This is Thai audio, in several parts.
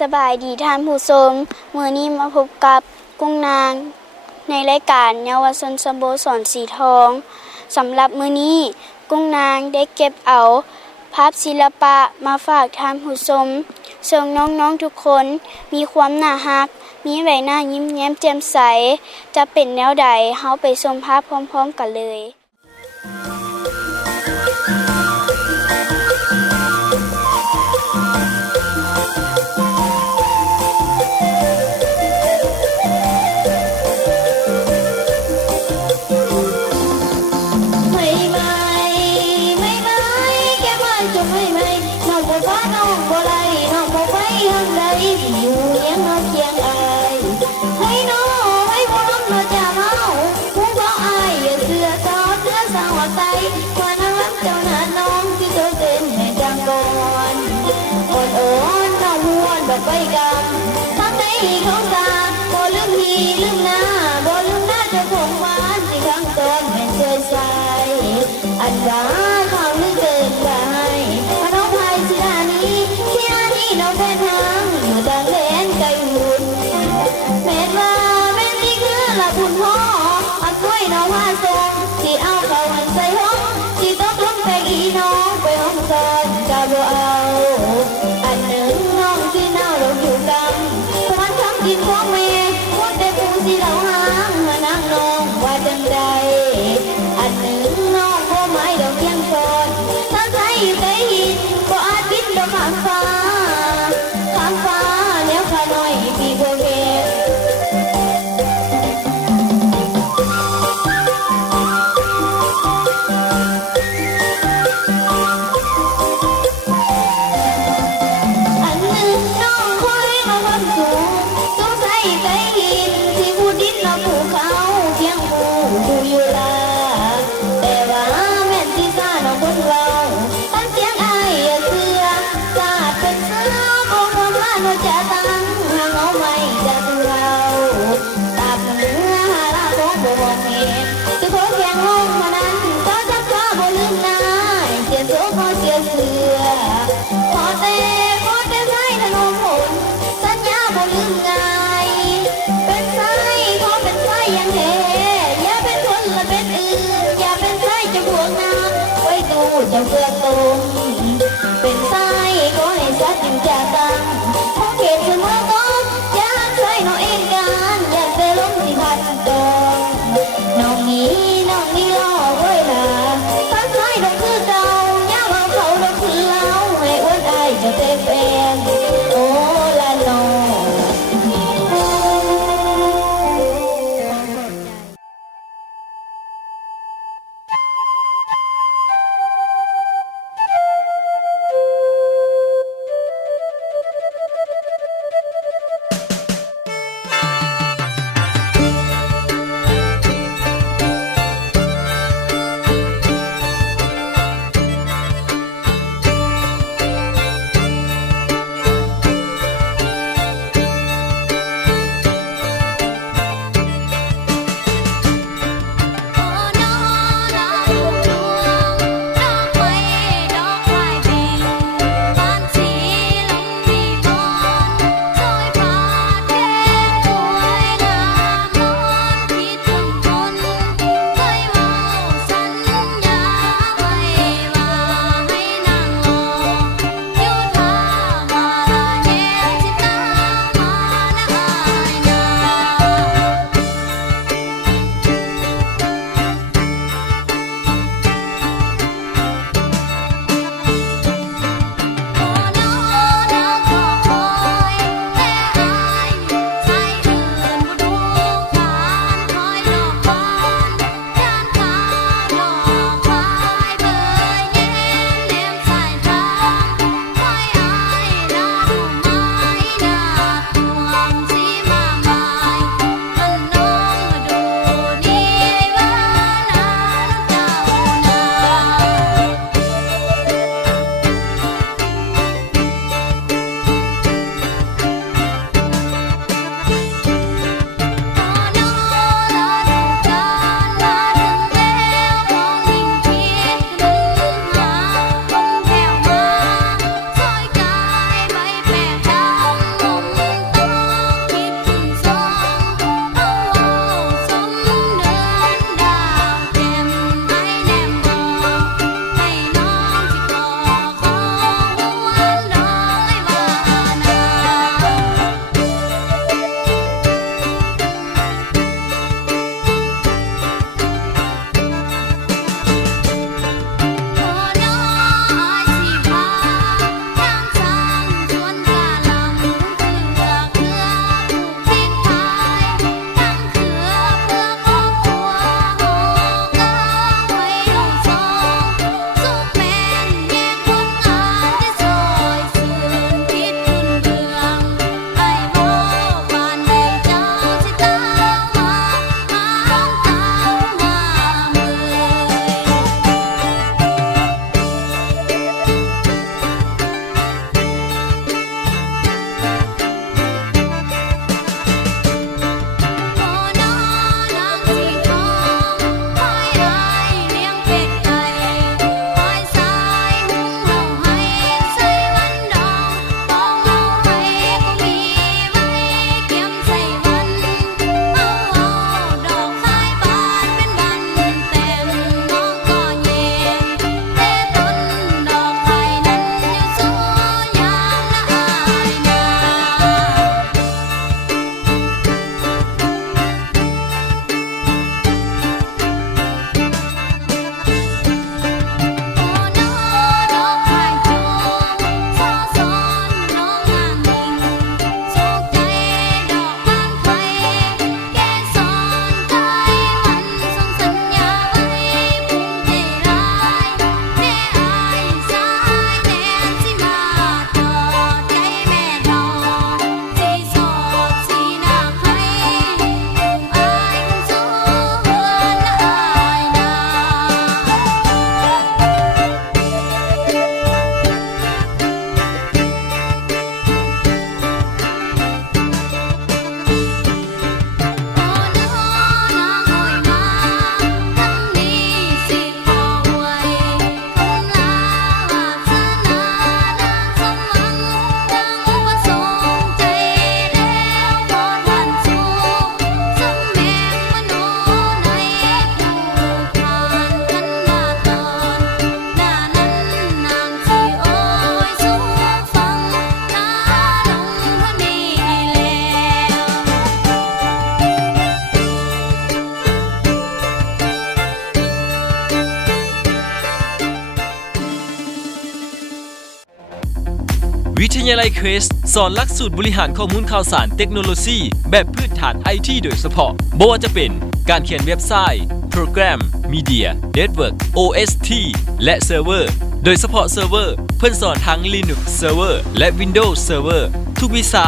สบายดีท่านผู้ชมมื้อนี้มาพบกับกุ้งนางในรายการเยาวชนสโมสรสีทองสำหรับมื้อนี้กุ้งนางได้เก็บเอาภาพศิลปะมาฝากท่านผู้ชมซึ่งน้องๆทุกคนมีความน่ารักมีใบหน้ายิ้มแย้มแจ่มใสจะเป็นแนวใดเฮาไปชมภาพพร้อมๆกันเลยไปกันทั้งในเขาตาบ่ลืมพี่ลืมหน้าบ่ลืมหน้าเจ้าของบ้านที่ข้างต้นแม่เชยใสอันว่าเขาลืมเกินไปพน้องไพศิลานี้เสียนี่น้องแฟนทางอยู่ต่างแดนไกลหุ่นแม่ว่าแม่นี่คือละคุณพ่ออักกล้วยน้องว่าทรงที่เอาเขาหันใส่ห้องที่ต้องล้มแตกอีน้องไปห้องซอนกะบ่เอาอันหนึ่งน้องที่น่าลงอยู่กันสวรรค์ทำกินของแม่หมดแต่ผู้ที่เราหางมานางน้องว่าจังใดอันหนึ่งน้องก็ไม่ดอกเพียงก่อนถ้าใครอยู่ใกล้หินก็อาจบินดอกข้างฟ้าข้างฟ้าแล้วข้าน้อยพี่บัวเกศจะตั้งหางเอาไม่จะตัวเราตับเนื้อหาลาของบ่มองเห็นจะขอแข่งห้องมานั้นก็จะฟ้าบ่ลืมนายเสียโซ่ขอเสียเสือขอแต่ใส่ถนนผลสัญญาบ่ลืมง่ายเป็นไส้ขอเป็นไส้ยังแท้อย่าเป็นคนละเป็นอื่นอย่าเป็นไส้จะบวกน้ำไว้ตู้จะเพื่อตรงเป็นไส้ก็ให้ชัดจึงจะตั้งเขียนขึ้นมาก่อนอยากใส่น้องเองกันอยากจะล้มที่พัดตองน้องนี้รอไว้ล่ะพัดใส่ดอกคือเก่าย่าว่าเขาดอกคือเราให้อ้วนได้จะเต็มแฟนโอ้ละน้อง วิทยาลัยเควสสอนหลักสูตรบริหารข้อมูลข่าวสารเทคโนโลยีแบบพื้นฐาน IT โดยเฉพาะบ่ว่าจะเป็นการเขียนเว็บไซต์โปรแกรมมีเดียเน็ตเวิร์ก OST และเซิร์ฟเวอร์โดยเฉพาะเซิร์ฟเวอร์เพิ่นสอนทั้ง Linux Server และ Windows Server ทุกวิชา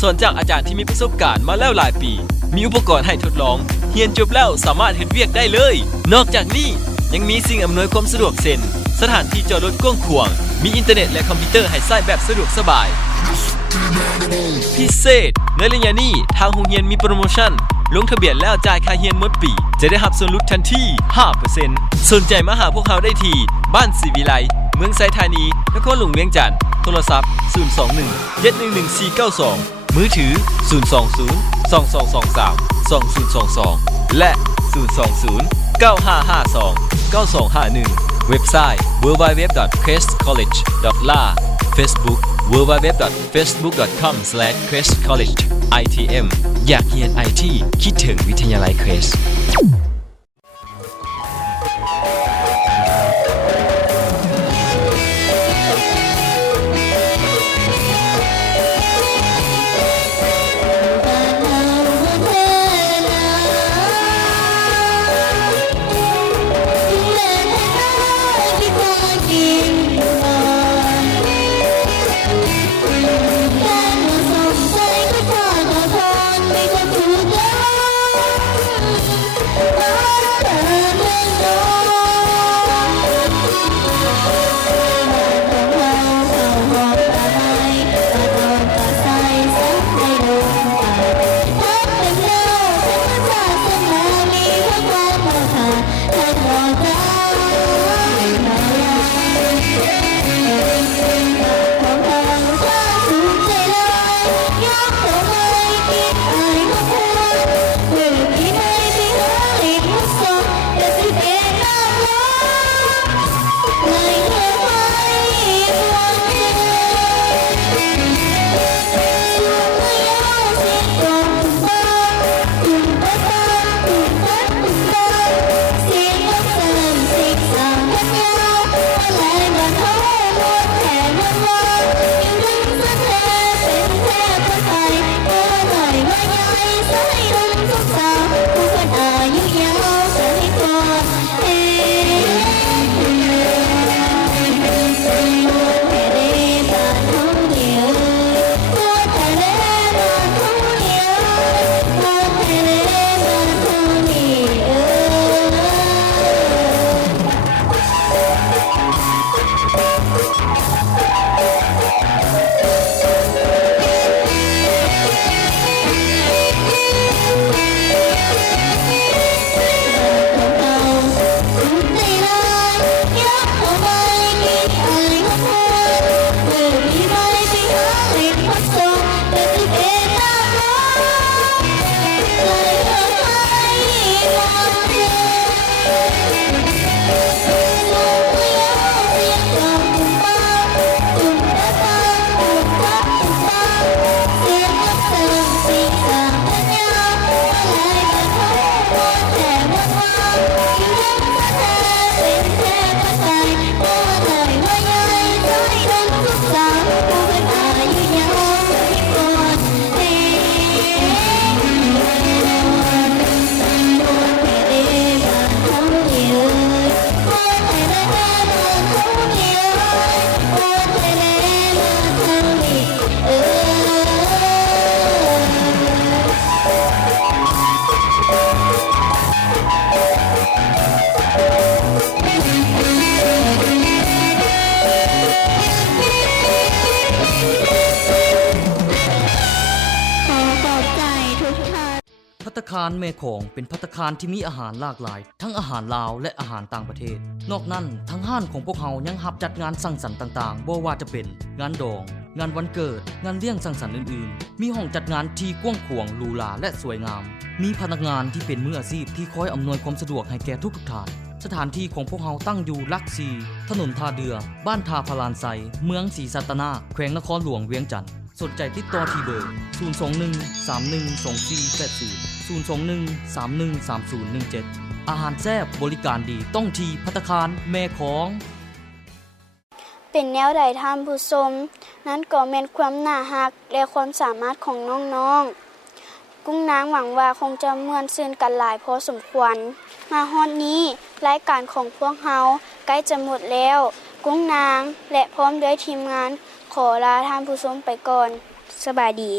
สอนจากอาจารย์ที่มีประสบการณ์มาแล้วหลายปีมีอุปกรณ์ให้ทดลองเรียนจบแล้วสามารถเฮ็ดเวียกได้เลยนอกจากนี้ยังมีสิ่งอำนวยความสะดวกเช่นสถานที่จอดรถกว้างขวางมีอินเทอร์เน็ตและคอมพิวเตอร์ให้ใช้แบบสะดวกสบายพิเศษในระยะนี้ทางโรงเรียนมีโปรโมชั่นลงทะเบียนแล้วจ่ายค่าเรียนหมดปีจะได้รับส่วนลดทันที 5% สนใจมาหาพวกเขาได้ที่บ้านศรีวิไลเมืองไซธานีนครหลวงเวียงจันทร์โทรศัพท์021-711-492มือถือ020-2223-2022และ020-9552-9251เว็บไซต์ www.questcollege.la Facebook www.facebook.com/questcollegeitm อยากเรียน IT คิดถึงวิทยาลัยเควสภัตตาคารแม่ของเป็นภัตตาคารที่มีอาหารหลากหลายทั้งอาหารลาวและอาหารต่างประเทศนอกนั้นทั้งห้านของพวกเขายังรับจัดงานสังสรรค์ต่างๆบ่ว่าจะเป็นงานดองงานวันเกิดงานเลี้ยงสังสรรค์อื่นๆมีห้องจัดงานที่กว้างขวางหรูหราและสวยงามมีพนักงานที่เป็นมืออาชีพที่คอยอำนวยความสะดวกให้แก่ทุกท่านสถานที่ของพวกเขาตั้งอยู่หลัก4ถนนท่าเรือบ้านทาพลานไซเมืองศรีสัตนาแขวงนครหลวงเวียงจันทน์สนใจติดต่อที่เบอร์021-312480 021-313017อาหารแซ่บบริการดีต้องที่ภัตตาคารแม่ของเป็นแนวใดท่านผู้ชม นั่นก็แม่นความน่าฮักและความสามารถของน้องๆกุ้งนางหวังว่าคงจะม่วนซื่นกันหลายพอสมควรมาฮอดนี้รายการของพวกเฮาใกล้จะหมดแล้วกุ้งนางและพร้อมด้วยทีมงานขอลาท่านผู้ชมไปก่อนสบายดี